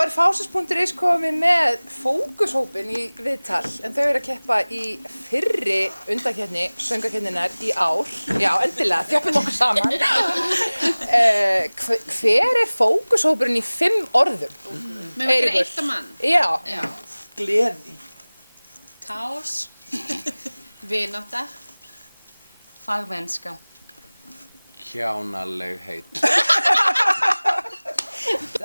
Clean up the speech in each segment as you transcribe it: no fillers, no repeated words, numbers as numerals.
er Fásus.is komið með fókushópinn í viðtal en þau eru að keppa í fyrri undankeppni söngvakeppninnar í ár. Já, endilega, þjöppum okkur saman. Hver er fókushópurinn í 5 orðum? Með að gera eitt að mann? Já. Gleði. Kaos. Vinátta. Fagmennska. Kjánalegheit.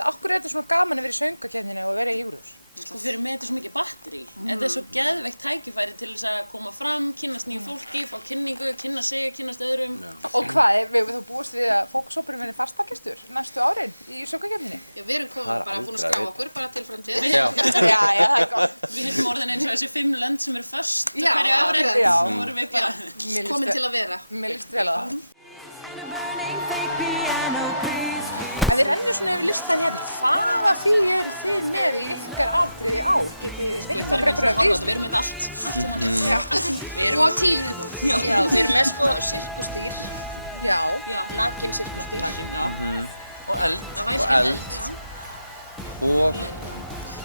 Akkur er þetta svona gaman að vera í söngvakeppninni og vera í Eurovision? Sko fyrir mig þetta svo mikið batteri. Þetta er svo geðveikt tækifæri til þess að koma fram, kynnast nýju fólki, fá kynningu, kynna sig, kynnast öðrum. Og hvað, við þú búist við að fókushópurinn verði fastagestur næstu árin í söngvakeppninni? Já, við erum bara búin að skrá okkur bara til framtíðar. Já, það er gott. Við höfum orðin eins og þessi 5 lönd sem eru föst Já, hverju ári. já. Svo vorum við bara Komin til að vera. Mér líst vel á það. Ef þið rennur svona yfir listan hérna, hvaða því eru þið með í ykkar atriði á? Getið þið veitt okkur einhverja vísbendingu? Við erum með allt saman. Og 10 viðbót. Já, við erum með sko sirkustýr, Já. nakin sirkustýr. Og eld. Það væri Og svona eld. Og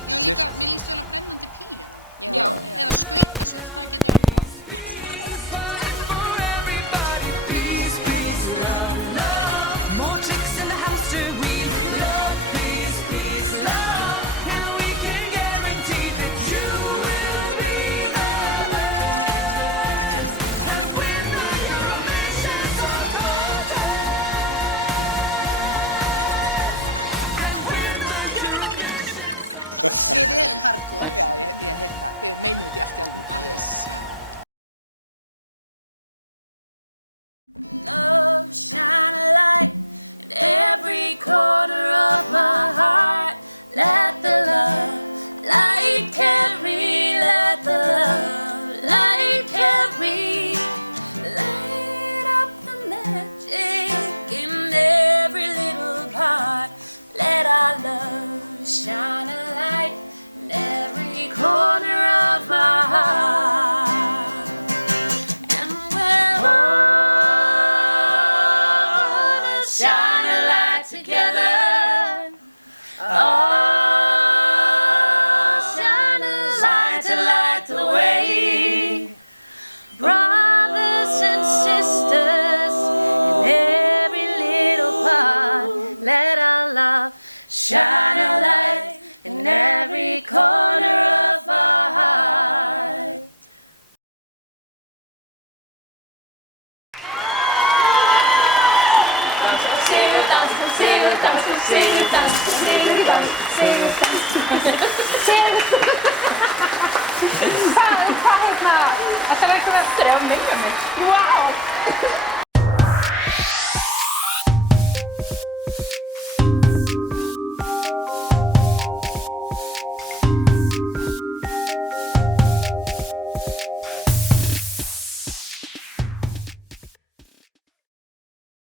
Já, líka, mér líst vel á brennandi píu. Já. Eða skautasvell, það getur verið flott. Við erum hardcore. Já, ég heyri það. Þið meinið þetta í allt í alveg. Alveg. Love, shine a light in every corner of my heart. Let the love light carry, let the love light carry. Light up the magic in every little part. Let our love shine a light in every corner of my heart. And we'll all shine a light together. All shine a light to light the way. Brothers and sisters in every little part. Let our love shine a light in every corner of our heart. Hvað hérna? Það er eitthvað eftir ef mig. Vá!